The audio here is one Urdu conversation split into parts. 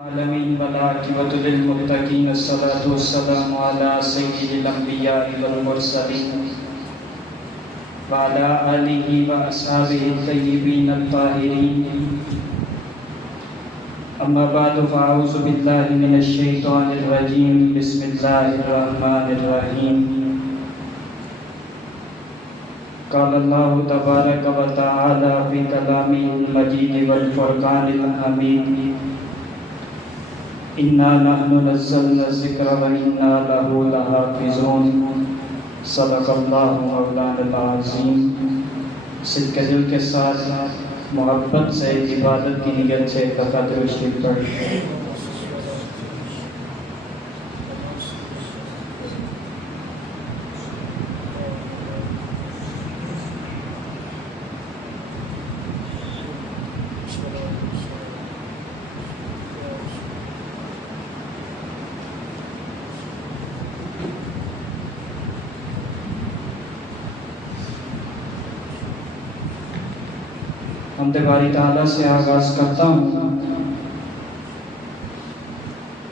العالمين والعاقبة للمتقين الصلاة والسلام على سيد الأنبياء والمرسلين وعلى آله وأصحابه الطيبين الطاهرين أما بعد فأعوذ بالله من الشيطان الرجيم بسم الله الرحمن الرحيم قال الله تبارك وتعالى في كلامه المجيد والفرقان الحميد إنا نحن نزلنا الذکر وإنا له لحافظون صدق اللہ مولانا العظیم۔ صدق دل کے ساتھ محبت سے عبادت کی نیت سے درود شریف پڑھیں۔ حمد باری تعالیٰ سے آغاز کرتا ہوں۔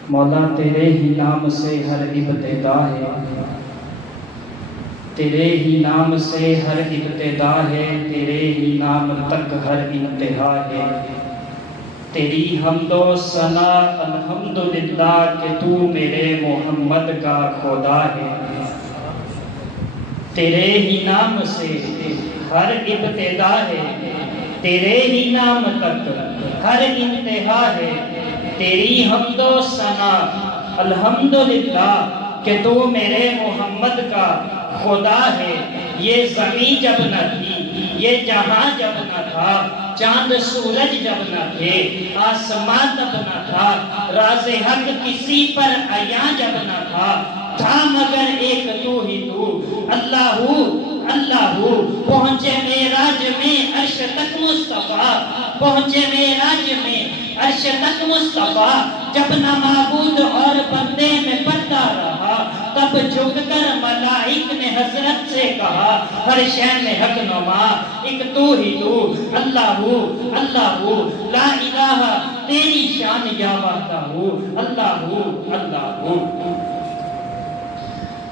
مولا تیرے ہی نام سے ہر ابتدا ہے، تیرے ہی نام سے ہر ابتدا ہے، تیرے ہی نام تک ہر انتہا ہے۔ تیری حمد و ثنا الحمدللہ کہ تو میرے محمد کا خدا ہے۔ تیرے ہی نام سے ہر ابتدا ہے، تیرے ہی نام تک ہر انتہا ہے۔ تیری حمد و ثنا الحمدللہ کہ تو میرے محمد کا خدا ہے۔ یہ زمین جب نہ تھی، یہ جہاں جب نہ تھا، چاند سورج جب نہ تھے، آسمان تب نہ تھا، راز حق کسی پر عیاں جب نہ تھا مگر ایک تو ہی تو اللہ اللہ پہنچے معراج میں عرش تک مصطفیٰ، پہنچے معراج میں عرش تک مصطفیٰ۔ جب نہ معبود اور بندے میں پردہ رہا، تب جھک کر ملائک نے حضرت سے کہا ہر شے میں حق نما ایک تو ہی تو اللہ اللہ لا الہ تیری شان یا وحدہ اللہ اللہ۔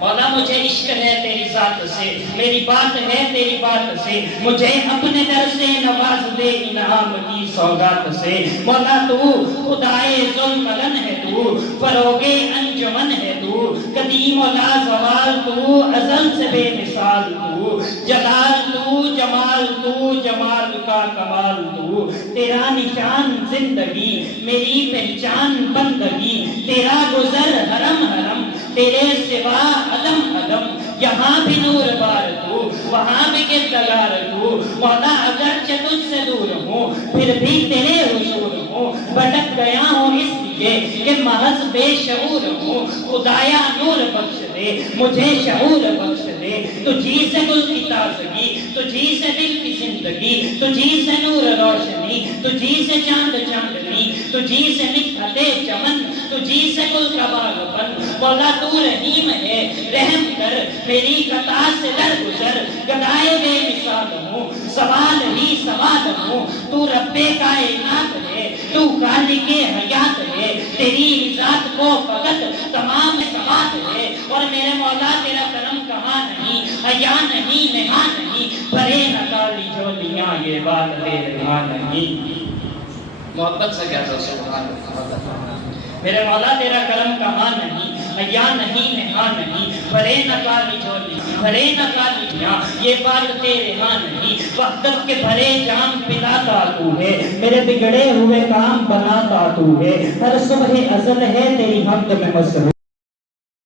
مولا مجھے عشق ہے تیری ذات سے، میری بات ہے تیری بات سے، مجھے اپنے در سے نواز دے انعام کی سوگات سے۔ مولا تو خدائے ذوالملن ہے، تو فروغ انجمن ہے، تو قدیم و لازوال، تو ازل سے بے مثال، تو جلال، تو جمال، تو جمال کا کمال، تو تیرا نشان زندگی میری پہچان بندگی، تیرا گزر حرم حرم تیرے سوا عدم عدم، یہاں بھی نور بار تو وہاں بھی کردگار تو۔ مولا اگرچہ تجھ سے دور ہوں پھر بھی تیرے حضور ہوں، بھٹک گیا ہوں اس لیے کہ محض بے شعور ہوں۔ خدایا نور بخش دے مجھے شعور بخش دے، تجھی سے گل کی تازگی، تجھی سے دل کی زندگی، تجھی سے نور روشنی، تجھی سے چاند چاندنی، تجھی سے مدحت چمن، تجھی سے گل کا باغبن۔ مولا تو رحیم ہے رحم کر میری خطا سے درگزر، گدائے بے مثال ہوں سوال ہی سوال ہوں۔ تو رب کائنات ہے، تو خالق حیات ہے، تیری ذات کو فقط تمام سماعت ہے۔ اور میرے مولا تیرا کرم کہاں نہیں، حیا نہیں، نہا نہیں، بھرے نہ کالی جولیاں یہ بات تیرے ہاں نہیں۔ محبت سے کہتا سبحان اللہ۔ میرے مولا تیرا کرم کہاں نہیں، حیا نہیں، نہا نہیں، بھرے نہ کالی جولی، بھرے نہ کالی جولیاں یہ بات تیرے ہاں نہیں۔ وحدت کے بھرے جام پلاتا تو ہے، میرے بگڑے ہوئے کام بناتا تو ہے، ہر صبح ازل ہے تیری حمد میں مصروف۔